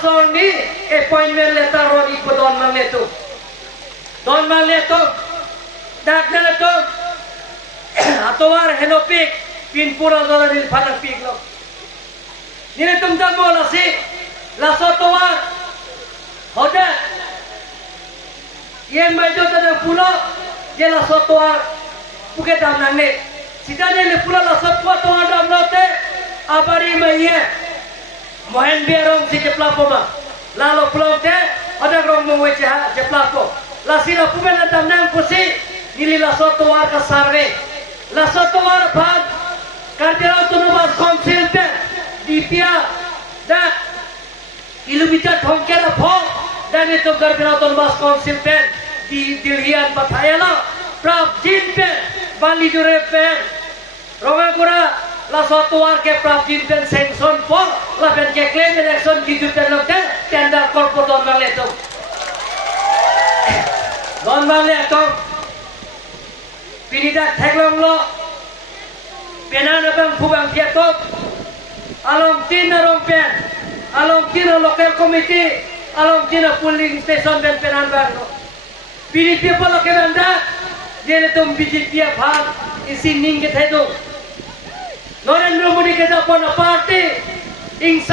pasal ni appointment letter roni ko don maleto. Don maleto. Dak na to. Atowar henopik pin pura dola ni panak pik lo. Nile tumdam mo la si la sotowar. Hoda. Yen majo tadang pulo je la sotowar puke dam nangne. Sidane le pulo la sotowar dam note abari maye. Mohen biarong si jeplapo ma. Lalu pulau te ada rong mengwece ha jeplapo. La sila pumela dam nang pusi nili la sotowar ka sarve. La sotowar bhag Karjala Autonomous Council te dipia da kilometer thongkela pho dan itu Karjala Autonomous Council te di dilian pathayala prap jin te bali jure pe rongagura la sotowar ke prap jin te sanction po la ben ke claim election di jute lokte tender korpo don maleto Pinidak Teglong lo Penana bang Pubang Tiatok Along Tina Rompen Along Tina Local Committee Along Tina Polling Station Ben Penan Bang lo Pinipia pala keranda Dia tum BJP bhag isi ning ke thedo Narendra Modi ke japon party